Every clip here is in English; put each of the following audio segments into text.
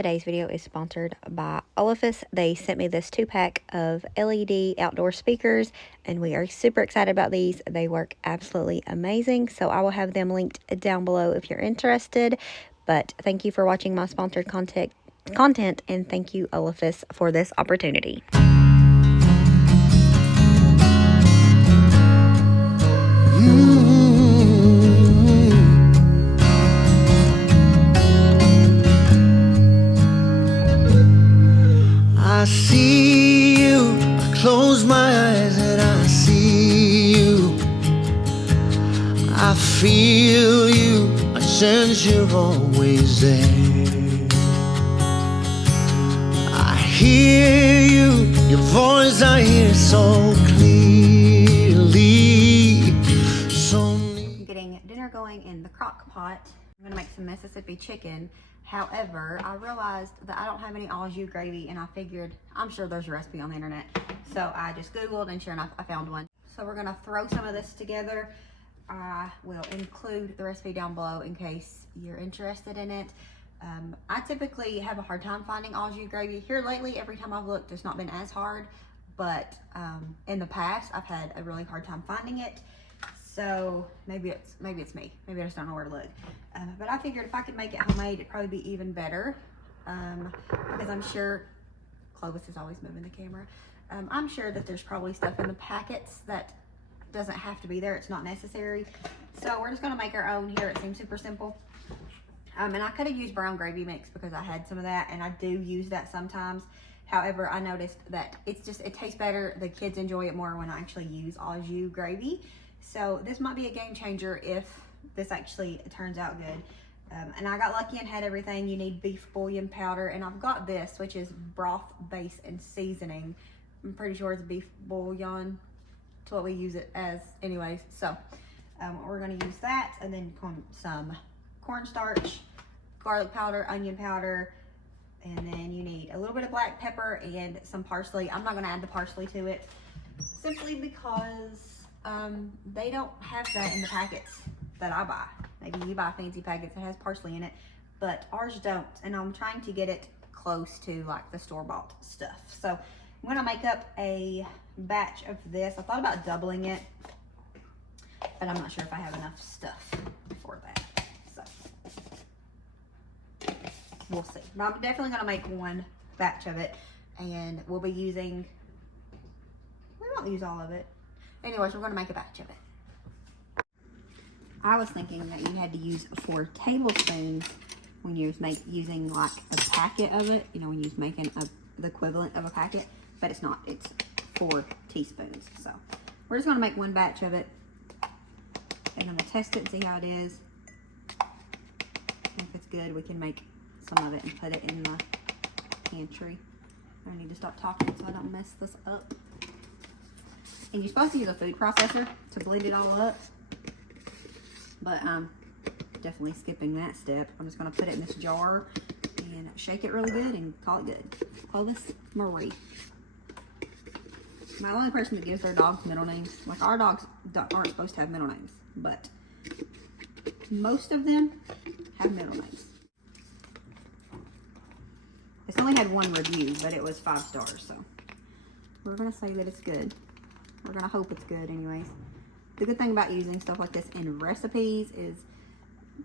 Today's video is sponsored by Olafus. They sent me this 2-pack of LED outdoor speakers, and we are super excited about these. They work absolutely amazing, so I will have them linked down below if you're interested. But thank you for watching my sponsored content, and thank you, Olafus, for this opportunity. I see you, I close my eyes and I see you. I feel you, I sense you're always there. I hear you, your voice I hear so clearly. I'm getting dinner going in the crock pot. I'm gonna make some Mississippi chicken. However, I realized that I don't have any ℂ𝕗𝕒𝕟 gravy, and I figured, I'm sure there's a recipe on the internet. So I just Googled, and sure enough, I found one. So we're gonna throw some of this together. I will include the recipe down below in case you're interested in it. I typically have a hard time finding ℂ𝕗𝕒𝕒 gravy. Here lately, every time I've looked, it's not been as hard, but in the past, I've had a really hard time finding it. So maybe it's me. Maybe I just don't know where to look. But I figured if I could make it homemade, it'd probably be even better. Because I'm sure, Clovis is always moving the camera. I'm sure that there's probably stuff in the packets that doesn't have to be there. It's not necessary. So we're just gonna make our own here. It seems super simple. And I could have used brown gravy mix because I had some of that, and I do use that sometimes. However, I noticed that it tastes better. The kids enjoy it more when I actually use ℂ𝕗𝕒𝕒 gravy. So this might be a game changer if this actually turns out good. And I got lucky and had everything. You need beef bouillon powder, and I've got this, which is broth, base, and seasoning. I'm pretty sure it's beef bouillon. That's what we use it as anyways. So we're gonna use that, and then some cornstarch, garlic powder, onion powder, and then you need a little bit of black pepper and some parsley. I'm not gonna add the parsley to it simply because they don't have that in the packets that I buy. Maybe you buy fancy packets that has parsley in it, but ours don't, and I'm trying to get it close to like the store-bought stuff. So I'm gonna make up a batch of this. I thought about doubling it, but I'm not sure if I have enough stuff for that. So we'll see. But I'm definitely gonna make one batch of it, and we'll be using, we won't use all of it. Anyways, we're gonna make a batch of it. I was thinking that you had to use 4 tablespoons when you're using like a packet of it, you know, when you're making the equivalent of a packet, but it's not, it's 4 teaspoons. So we're just gonna make one batch of it, and I'm gonna test it and see how it is. If it's good, we can make some of it and put it in the pantry. I need to stop talking so I don't mess this up. And you're supposed to use a food processor to blend it all up, but I'm definitely skipping that step. I'm just gonna put it in this jar and shake it really good and call it good. ℂ𝕝𝕒𝕝. I'm the only person that gives their dogs middle names. Like, our dogs aren't supposed to have middle names, but most of them have middle names. It's only had 1 review, but it was 5 stars, so we're gonna say that it's good. We're gonna hope it's good anyways. The good thing about using stuff like this in recipes is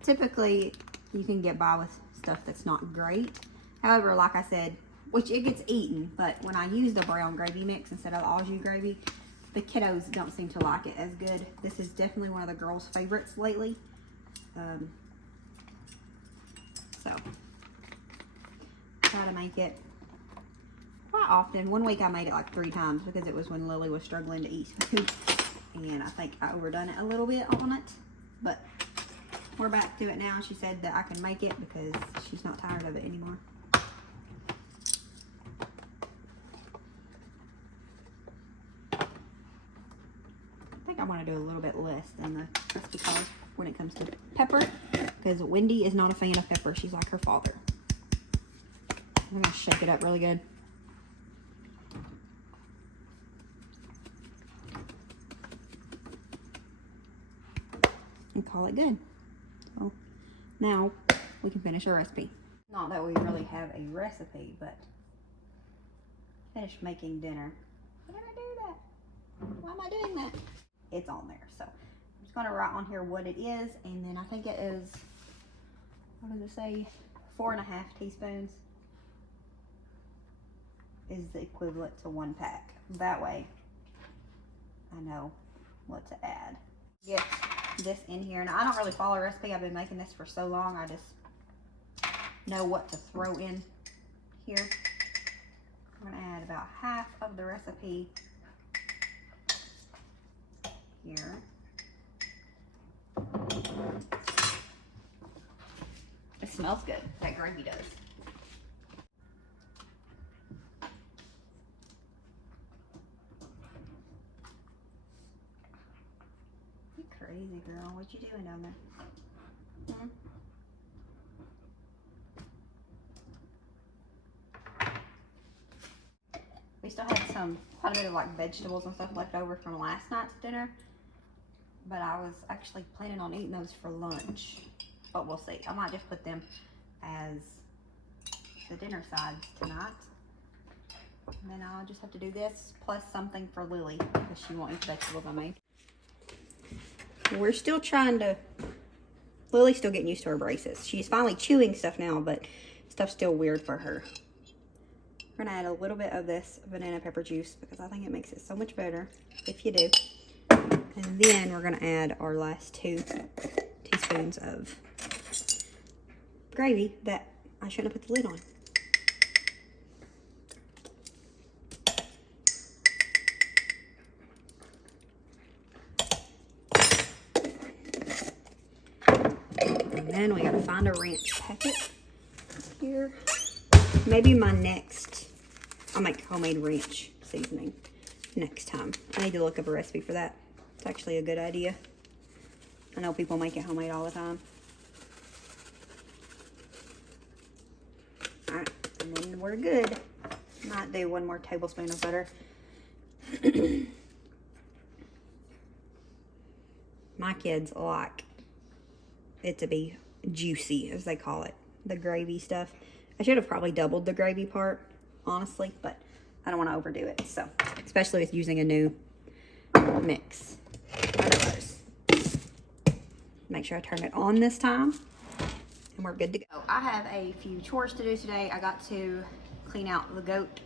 typically you can get by with stuff that's not great. However, like I said, which it gets eaten, but when I use the brown gravy mix instead of ℂ𝕗𝕒𝕒 gravy, the kiddos don't seem to like it as good. This is definitely one of the girls' favorites lately. So try to make it quite often. One week I made it like 3 times because it was when Lily was struggling to eat food, and I think I overdone it a little bit on it, but we're back to it now. She said that I can make it because she's not tired of it anymore. I think I want to do a little bit less than the recipe calls when it comes to pepper, because Wendy is not a fan of pepper. She's like her father. I'm gonna shake it up really good. And call it good. So now we can finish our recipe. Not that we really have a recipe, but finished making dinner. Why did I do that? Why am I doing that? It's on there, so I'm just gonna write on here what it is, and then I think it is, what does it say? 4.5 teaspoons is the equivalent to 1 pack. That way I know what to add. Get this in here. Now I don't really follow a recipe. I've been making this for so long. I just know what to throw in here. I'm gonna add about half of the recipe here. It smells good. That gravy does. You crazy girl. What you doing down there? Hmm? We still had quite a bit of like vegetables and stuff left over from last night's dinner, but I was actually planning on eating those for lunch, but we'll see. I might just put them as the dinner sides tonight, and then I'll just have to do this plus something for Lily because she won't eat the vegetables I made. We're still trying to, Lily's still getting used to her braces. She's finally chewing stuff now, but stuff's still weird for her. We're gonna add a little bit of this banana pepper juice because I think it makes it so much better if you do. And then we're gonna add our last 2 teaspoons of gravy that I shouldn't have put the lid on. And then we gotta find a ranch packet here. Maybe my next, I'll make homemade ranch seasoning next time. I need to look up a recipe for that. It's actually a good idea. I know people make it homemade all the time. All right, and then we're good. Might do 1 more tablespoon of butter. My kids like it to be juicy, as they call it, the gravy stuff. I should have probably doubled the gravy part, honestly, but I don't want to overdo it. So, especially with using a new mix. Make sure I turn it on this time, and we're good to go. I have a few chores to do today. I got to clean out the goat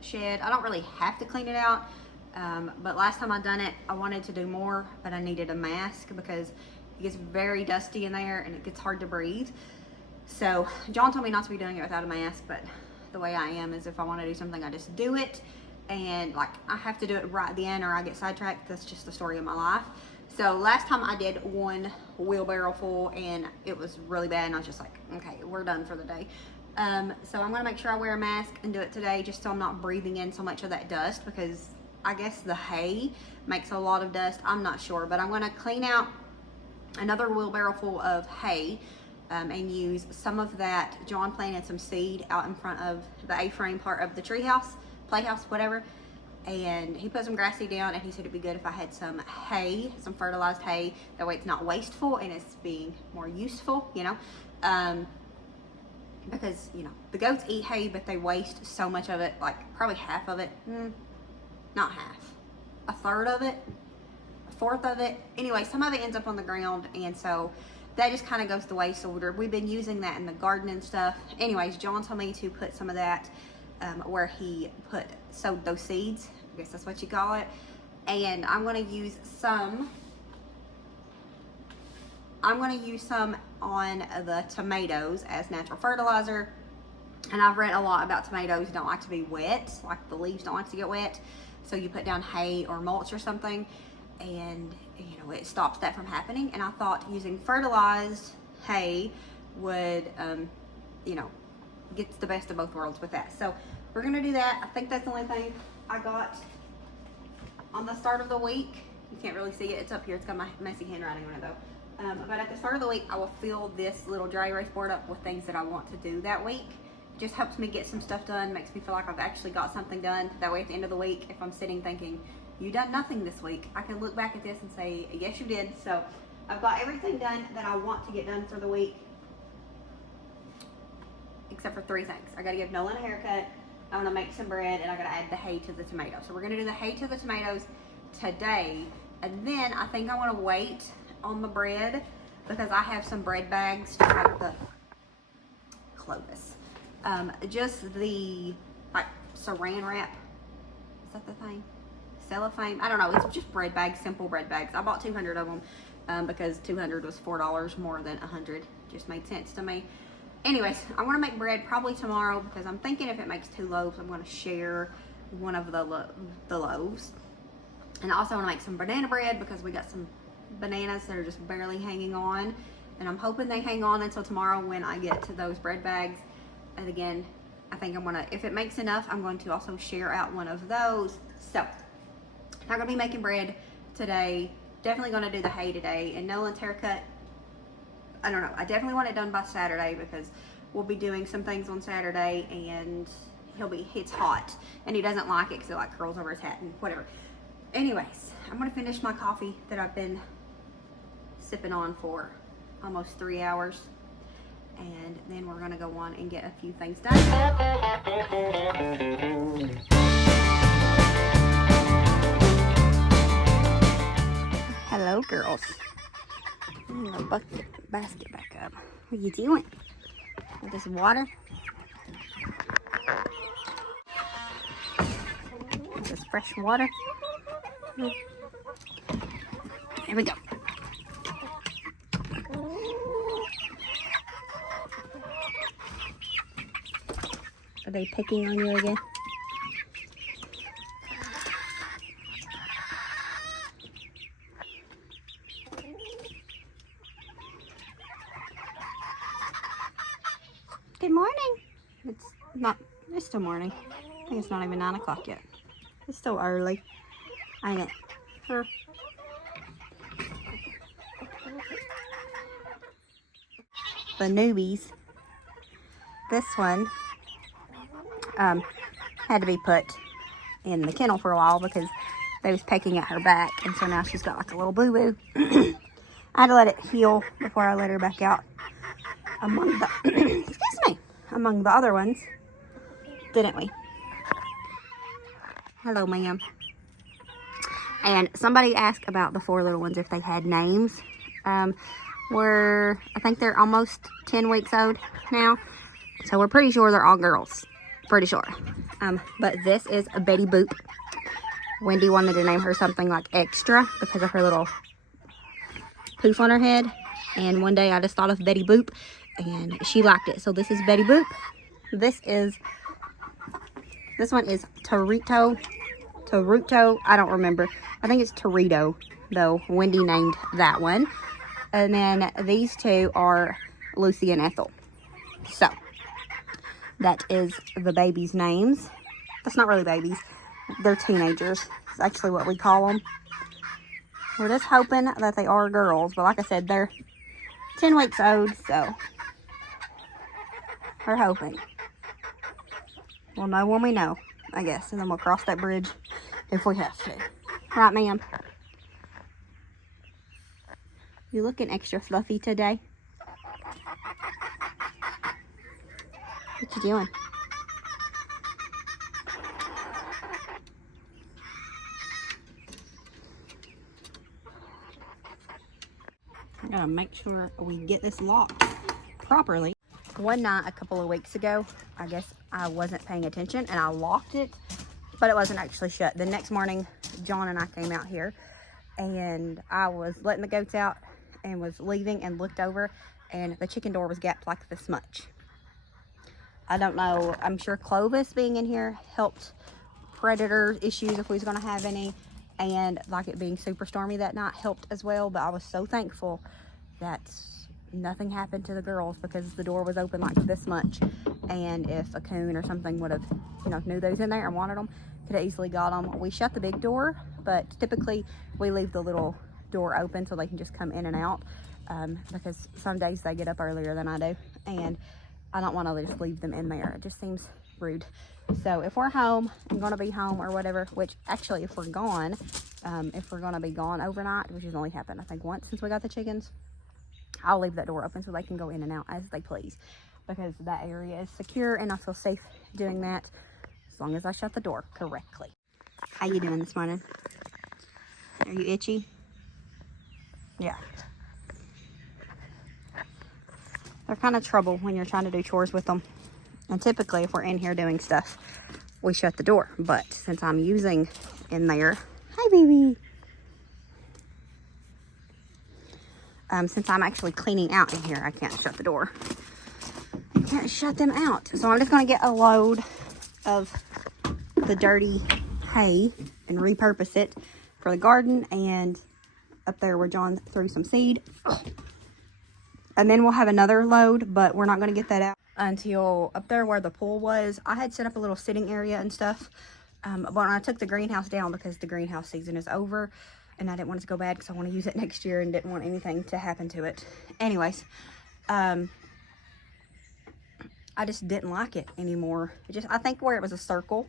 shed. I don't really have to clean it out, but last time I done it, I wanted to do more, but I needed a mask because it gets very dusty in there and it gets hard to breathe. So John told me not to be doing it without a mask, but the way I am is if I want to do something, I just do it. And like I have to do it right at the end or I get sidetracked. That's just the story of my life. So last time I did 1 wheelbarrow full and it was really bad and I was just like, okay, we're done for the day. So I'm gonna make sure I wear a mask and do it today just so I'm not breathing in so much of that dust because I guess the hay makes a lot of dust. I'm not sure, but I'm gonna clean out another wheelbarrow full of hay and use some of that. John planted some seed out in front of the A-frame part of the treehouse, playhouse, whatever. And he put some grass seed down and he said it'd be good if I had some hay, some fertilized hay. That way it's not wasteful and it's being more useful, you know. Because, you know, the goats eat hay, but they waste so much of it, like probably half of it. Not half. 1/3 of it. 1/4 of it. Anyway, some of it ends up on the ground and so that just kind of goes to waste. So we've been using that in the garden and stuff. Anyways, John told me to put some of that where he sowed those seeds. I guess that's what you call it. And I'm going to use some on the tomatoes as natural fertilizer. And I've read a lot about tomatoes don't like to be wet, like the leaves don't like to get wet. So you put down hay or mulch or something and you know it stops that from happening. And I thought using fertilized hay would you know get the best of both worlds with that. So we're gonna do that. I think that's the only thing I got on the start of the week. You can't really see it, it's up here, it's got my messy handwriting on it though. But at the start of the week I will fill this little dry erase board up with things that I want to do that week. It just helps me get some stuff done, makes me feel like I've actually got something done. That way at the end of the week, if I'm sitting thinking you done nothing this week, I can look back at this and say, yes, you did. So I've got everything done that I want to get done for the week. except for 3 things. I gotta give Nolan a haircut, I'm gonna make some bread, and I gotta add the hay to the tomatoes. So we're gonna do the hay to the tomatoes today, and then I think I wanna wait on the bread because I have some bread bags, just like the Clovis. Just the, like, saran wrap. Is that the thing? Cellophane? I don't know. It's just bread bags, simple bread bags. I bought 200 of them because 200 was $4 more than 100. Just made sense to me. Anyways, I want to make bread probably tomorrow because I'm thinking if it makes 2 loaves, I'm going to share one of the loaves. And I also want to make some banana bread because we got some bananas that are just barely hanging on. And I'm hoping they hang on until tomorrow when I get to those bread bags. And again, I think I'm going to, if it makes enough, I'm going to also share out one of those. So, not going to be making bread today. Definitely going to do the hay today. And Nolan's haircut, I don't know. I definitely want it done by Saturday because we'll be doing some things on Saturday and it's hot. And he doesn't like it because it like curls over his hat and whatever. Anyways, I'm going to finish my coffee that I've been sipping on for almost 3 hours. And then we're going to go on and get a few things done. Hello, girls. I'm gonna bucket basket back up. What are you doing? With this water? With this fresh water? Here we go. Are they picking on you again? Good morning. It's still morning. I think it's not even 9 o'clock yet. It's still early, ain't it? Huh? The newbies. This one had to be put in the kennel for a while because they was pecking at her back, and so now she's got like a little boo-boo. I had to let it heal before I let her back out among the excuse me, among the other ones, didn't we? Hello, ma'am. And somebody asked about the 4 little ones if they had names. I think they're almost 10 weeks old now, so we're pretty sure they're all girls. Pretty sure. But this is a Betty Boop. Wendy wanted to name her something like Extra because of her little poof on her head. And one day I just thought of Betty Boop and she liked it. So this is Betty Boop. This one is Taruto. I don't remember. I think it's Torito, though. Wendy named that one. And then these 2 are Lucy and Ethel. So that is the babies' names. That's not really babies. They're teenagers. It's actually what we call them. We're just hoping that they are girls. But like I said, they're 10 weeks old, so we're hoping. We'll know when we know, I guess. And then we'll cross that bridge if we have to. Right, ma'am? You looking extra fluffy today? What you doing? I gotta make sure we get this locked properly. One night a couple of weeks ago, I guess I wasn't paying attention and I locked it, but it wasn't actually shut. The next morning, John and I came out here and I was letting the goats out and was leaving and looked over and the chicken door was gapped like this much. I don't know, I'm sure Clovis being in here helped predator issues if we was gonna have any, and like it being super stormy that night helped as well, but I was so thankful that nothing happened to the girls because the door was open like this much, and if a coon or something would have, knew those in there and wanted them, could have easily got them. We shut the big door, but typically we leave the little door open so they can just come in and out, because some days they get up earlier than I do, and I don't want to just leave them in there. It just seems rude. So if we're home, I'm going to be home or whatever, which actually if we're gone, if we're going to be gone overnight, which has only happened I think once since we got the chickens, I'll leave that door open so they can go in and out as they please. because that area is secure and I feel safe doing that as long as I shut the door correctly. How you doing this morning? Are you itchy? Yeah. They're kind of trouble when you're trying to do chores with them. And typically if we're in here doing stuff, we shut the door. But since I'm using in there, hi baby. Since I'm actually cleaning out in here, I can't shut the door. I can't shut them out. So I'm just going to get a load of the dirty hay and repurpose it for the garden and up there where John threw some seed. And then we'll have another load, but we're not going to get that out until up there where the pool was. I had set up a little sitting area and stuff. But when I took the greenhouse down, because the greenhouse season is over and I didn't want it to go bad because I want to use it next year and didn't want anything to happen to it. Anyways, I just didn't like it anymore. I think where it was a circle,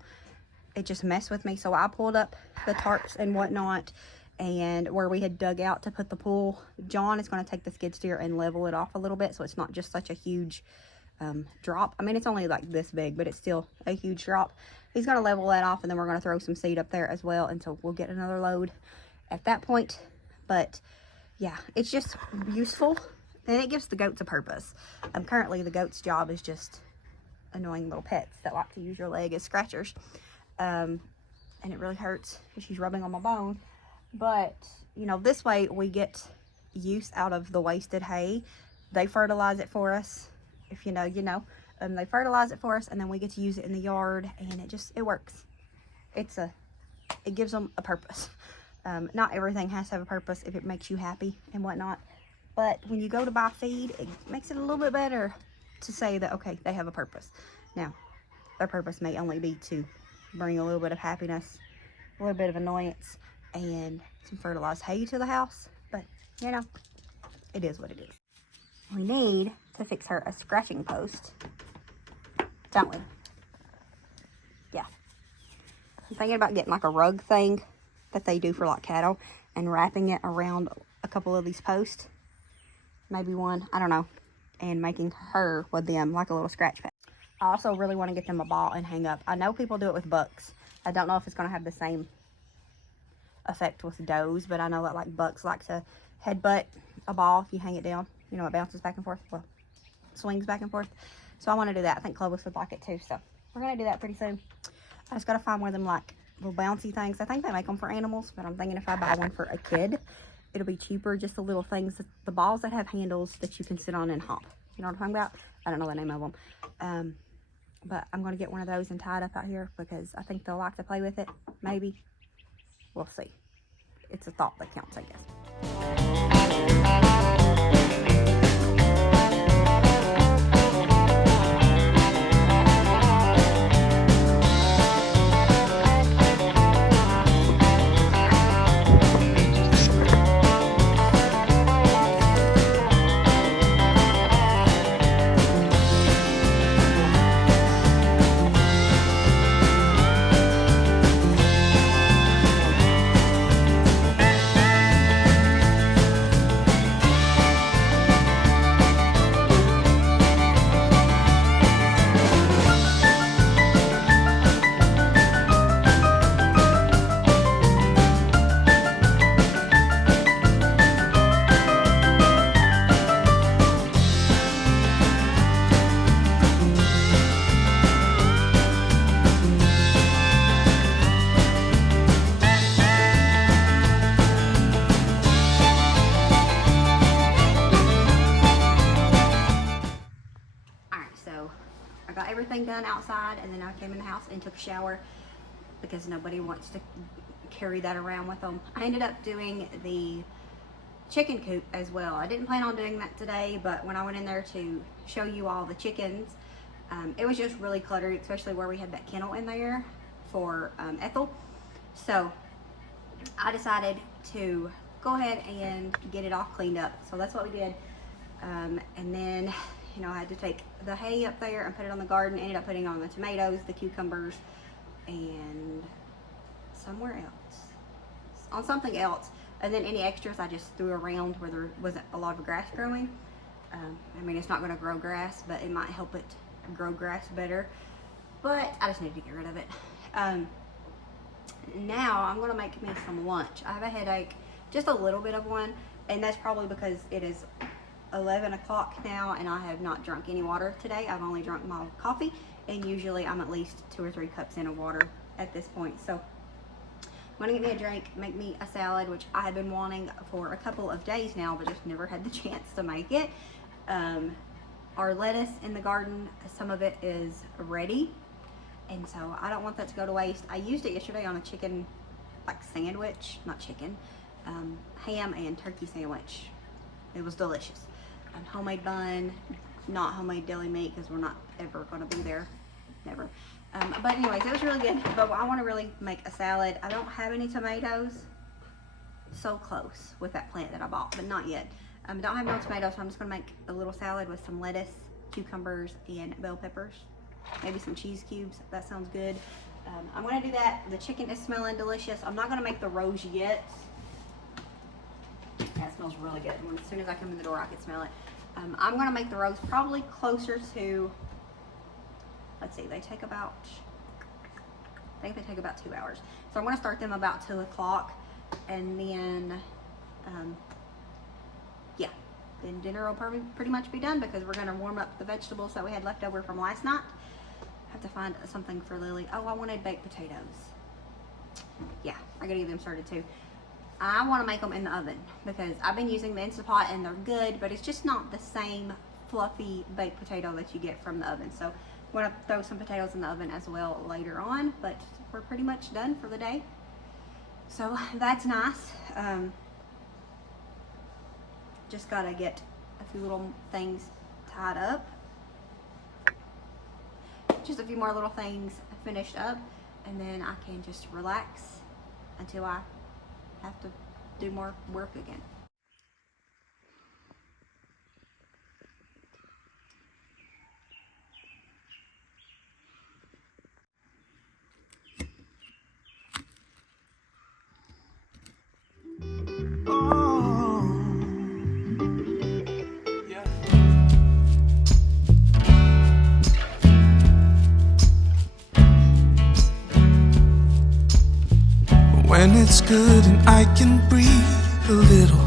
it just messed with me. So I pulled up the tarps and whatnot, and where we had dug out to put the pool, John is going to take the skid steer and level it off a little bit so it's not just such a huge drop. I mean, it's only like this big, but it's still a huge drop. He's going to level that off, and then we're going to throw some seed up there as well, and so we'll get another load at that point. But yeah, it's just useful, and it gives the goats a purpose. Currently the goat's job is just annoying little pets that like to use your leg as scratchers, and it really hurts because she's rubbing on my bone. But you know, this way we get use out of the wasted hay. They fertilize it for us. If you know, you know. They fertilize it for us, and then we get to use it in the yard, and it works. It gives them a purpose. Not everything has to have a purpose if it makes you happy and whatnot, but when you go to buy feed, it makes it a little bit better to say that, okay, they have a purpose. Now, their purpose may only be to bring a little bit of happiness, a little bit of annoyance, and some fertilized hay to the house, but you know, it is what it is. We need to fix her a scratching post, don't we? Yeah. I'm thinking about getting like a rug thing that they do for like cattle and wrapping it around a couple of these posts. Maybe one, I don't know. And making her with them like a little scratch pad. I also really want to get them a ball and hang up. I know people do it with bucks. I don't know if it's going to have the same effect with does, but I know that like bucks like to headbutt a ball if you hang it down. You know, it bounces back and forth. Well, swings back and forth. So I want to do that. I think Clovis would like it too. So we're going to do that pretty soon. I just got to find one of them like little bouncy things. I think they make them for animals, but I'm thinking if I buy one for a kid, it'll be cheaper. Just the little things, the balls that have handles that you can sit on and hop. You know what I'm talking about? I don't know the name of them. But I'm going to get one of those and tie it up out here because I think they'll like to play with it. Maybe. We'll see. It's a thought that counts, I guess. Everything done outside, and then I came in the house and took a shower because nobody wants to carry that around with them. I ended up doing the chicken coop as well. I didn't plan on doing that today, but when I went in there to show you all the chickens, it was just really cluttered, especially where we had that kennel in there for Ethel. So I decided to go ahead and get it all cleaned up. So that's what we did. And then, you know, I had to take the hay up there and put it on the garden. Ended up putting on the tomatoes, the cucumbers, and somewhere else. On something else. And then any extras I just threw around where there wasn't a lot of grass growing. I mean, it's not going to grow grass, but it might help it grow grass better. But I just need to get rid of it. Now I'm going to make me some lunch. I have a headache, just a little bit of one, and that's probably because it is 11 o'clock now and I have not drunk any water today. I've only drunk my coffee, and usually I'm at least 2 or 3 cups in of water at this point. So I'm gonna get me a drink, make me a salad, which I have been wanting for a couple of days now, but just never had the chance to make it. Our lettuce in the garden, some of it is ready, and so I don't want that to go to waste. I used it yesterday on a chicken, like sandwich, not chicken, ham and turkey sandwich. It was delicious. Homemade bun, not homemade deli meat, because we're not ever going to be there, never. But anyways, it was really good. But I want to really make a salad. I don't have any tomatoes. So close with that plant that I bought, but not yet. Don't have no tomatoes, so I'm just going to make a little salad with some lettuce, cucumbers, and bell peppers. Maybe some cheese cubes. That sounds good. I'm going to do that. The chicken is smelling delicious. I'm not going to make the roes yet. That smells really good. As soon as I come in the door, I can smell it. I'm going to make the roes probably closer to, let's see, they take about, I think they take about 2 hours. So I'm going to start them about 2 o'clock, and then, yeah, then dinner will probably pretty much be done, because we're going to warm up the vegetables that we had left over from last night. I have to find something for Lily. Oh, I wanted baked potatoes. Yeah, I got to get them started too. I want to make them in the oven, because I've been using the Instant Pot and they're good, but it's just not the same fluffy baked potato that you get from the oven. So I'm going to throw some potatoes in the oven as well later on, but we're pretty much done for the day. So that's nice. Just got to get a few little things tied up. Just a few more little things finished up, and then I can just relax until I have to do more work again. When it's good and I can breathe a little,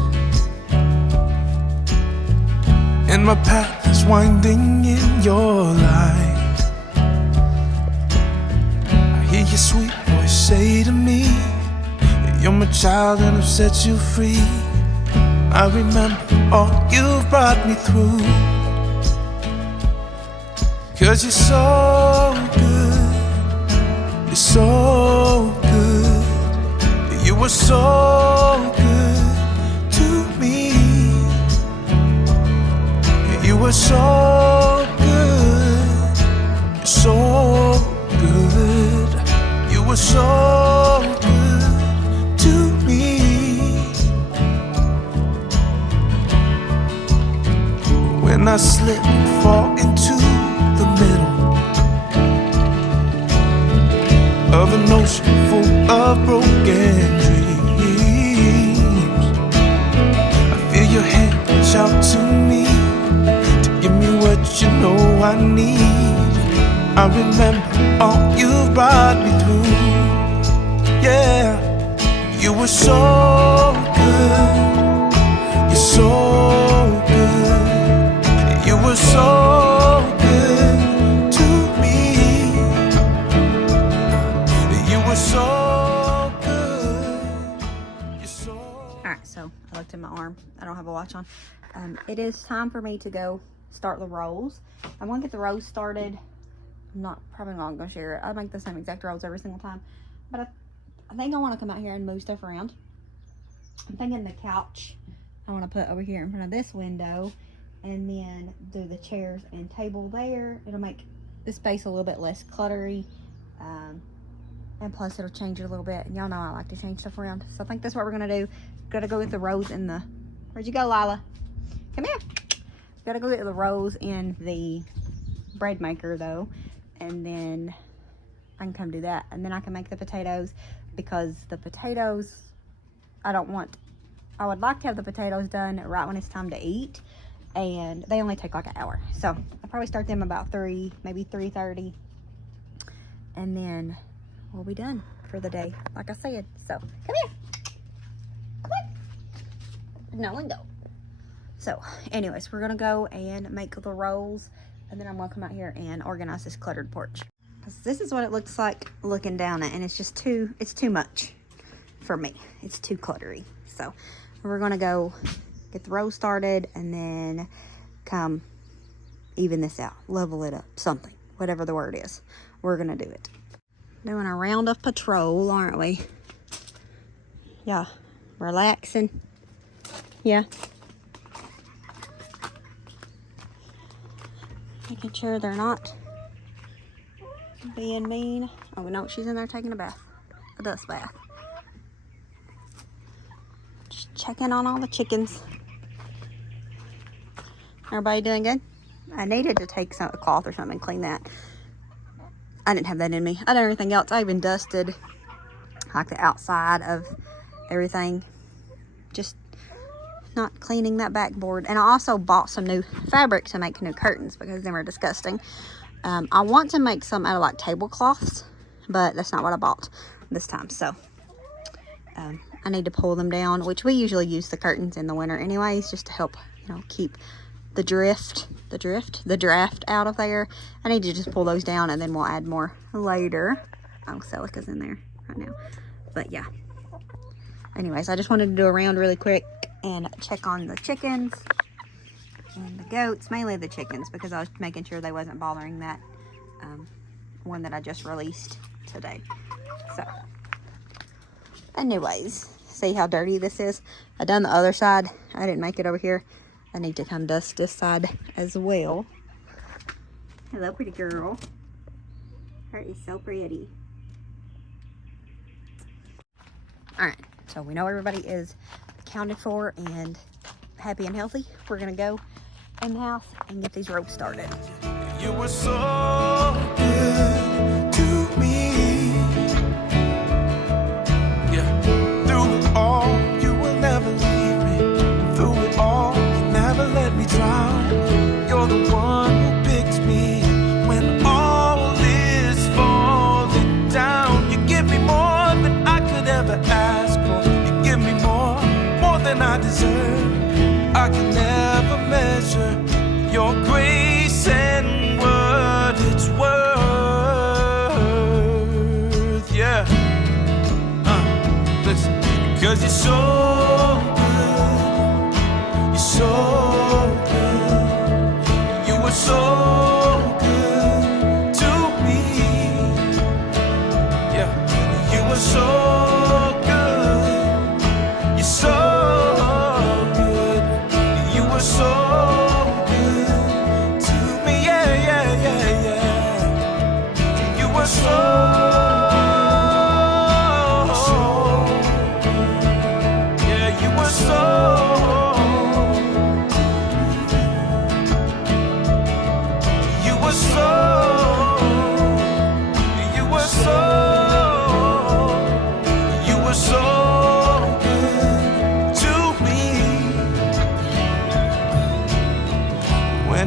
and my path is winding in your light, I hear your sweet voice say to me, you're my child and I've set you free. I remember all you've brought me through, 'cause you're so good, you're so good. You were so good to me. You were so good. You're so good. You were so good to me. When I slip and fall into the middle of an ocean full of broken dreams, I feel your hand reach out to me to give me what you know I need. I remember all you've brought me through. Yeah, you were so good. You're so good. You were so good to me. You were so good. You're so. Alright, so I looked at my arm. I don't have a watch on. It is time for me to go start the rolls. I want to get the rolls started. I'm probably not going to share it. I make the same exact rolls every single time. But I think I want to come out here and move stuff around. I'm thinking the couch I want to put over here in front of this window, and then do the chairs and table there. It'll make the space a little bit less cluttery. And plus it'll change it a little bit. And y'all know I like to change stuff around. So I think that's what we're going to do. Gotta go get the rows in the... Where'd you go, Lila? Come here. Gotta go get the rows in the bread maker though. And then I can come do that. And then I can make the potatoes, because the potatoes, I would like to have the potatoes done right when it's time to eat. and they only take like an hour. So I'll probably start them about 3, maybe 3:30, and then we'll be done for the day, like I said. So come here, come on, no and go. So anyways, we're gonna go and make the rolls, and then I'm gonna come out here and organize this cluttered porch. This is what it looks like looking down it, and it's just it's too much for me. It's too cluttery. So we're gonna go get the row started, and then come even this out, level it up, something, whatever the word is. We're gonna do it. Doing a round of patrol, aren't we? Yeah, relaxing. Yeah. Making sure they're not being mean. Oh no, she's in there taking a bath, a dust bath. Just checking on all the chickens. Everybody doing good? I needed to take a cloth or something and clean that. I didn't have that in me. I did everything else. I even dusted like the outside of everything. Just not cleaning that backboard. And I also bought some new fabric to make new curtains because they were disgusting. I want to make some out of like tablecloths, but that's not what I bought this time. So I need to pull them down, which we usually use the curtains in the winter anyways, just to help, you know, keep the draft out of there. I need to just pull those down, and then we'll add more later. Oh, Celica's in there right now. But yeah. Anyways, I just wanted to do a round really quick and check on the chickens and the goats, mainly the chickens, because I was making sure they wasn't bothering that one that I just released today. So anyways, see how dirty this is? I done the other side. I didn't make it over here. I need to kind of dust this side as well. Hello, pretty girl. Her is so pretty. All right, so we know everybody is accounted for and happy and healthy. We're gonna go in the house and get these ropes started. You were so good to me. Yeah. Through it all, you will never leave me. Through it all, you never let me drown. You're the one who picks me when all is falling down. You give me more than I could ever ask for. You give me more than I deserve. I can never measure your grace and what it's worth. Yeah. Listen. 'Cause you're so good. You're so good. You were so good to me. Yeah. You were so good. You're so good. You were so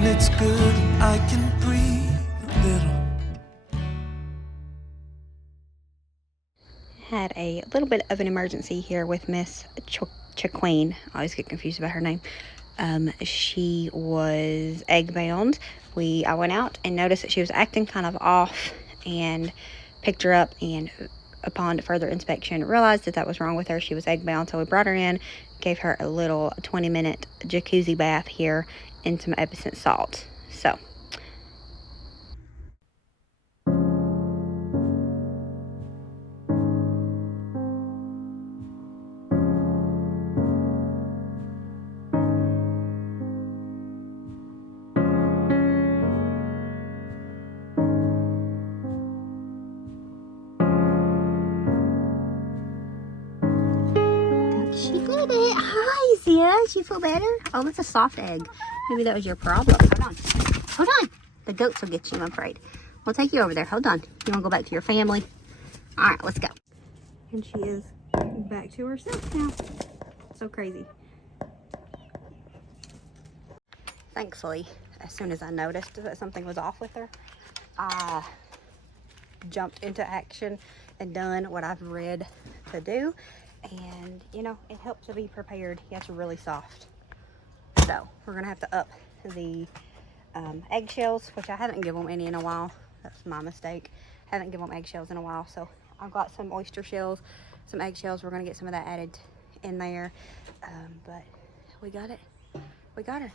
it's good, I can breathe a little. Had a little bit of an emergency here with Miss Chaqueen. I always get confused about her name. She was egg bound. I went out and noticed that she was acting kind of off and picked her up, and upon further inspection realized that was wrong with her. She was egg bound, so we brought her in, gave her a little 20-minute jacuzzi bath here in some Epsom salt. So she did it. Hi, Zia. You feel better? Oh, that's a soft egg. Maybe that was your problem. Hold on. Hold on. The goats will get you, I'm afraid. We'll take you over there. Hold on. You want to go back to your family? All right, let's go. And she is back to herself now. So crazy. Thankfully, as soon as I noticed that something was off with her, I jumped into action and done what I've read to do. And, you know, it helps to be prepared. Yeah, it's really soft. So, we're going to have to up the eggshells, which I haven't given them any in a while. That's my mistake. Haven't given them eggshells in a while. So, I've got some oyster shells, some eggshells. We're going to get some of that added in there. But we got it. We got her.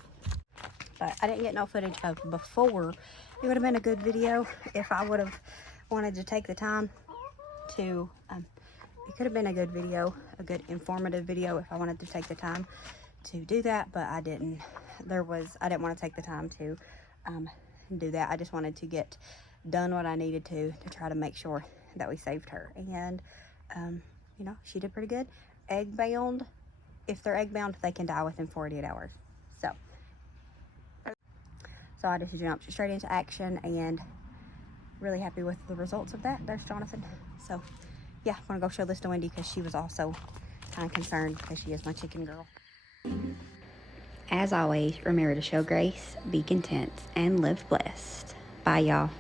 But I didn't get no footage of before. It would have been a good video if I would have wanted to take the time to, it could have been a good video, a good informative video if I wanted to take the time to do that, but I didn't. I didn't want to take the time to do that. I just wanted to get done what I needed to try to make sure that we saved her. And, you know, she did pretty good. Egg bound, if they're egg bound, they can die within 48 hours. So I just jumped straight into action and really happy with the results of that. There's Jonathan. So yeah, I'm gonna go show this to Wendy because she was also kind of concerned because she is my chicken girl. As always, remember to show grace, be content, and live blessed. Bye, y'all.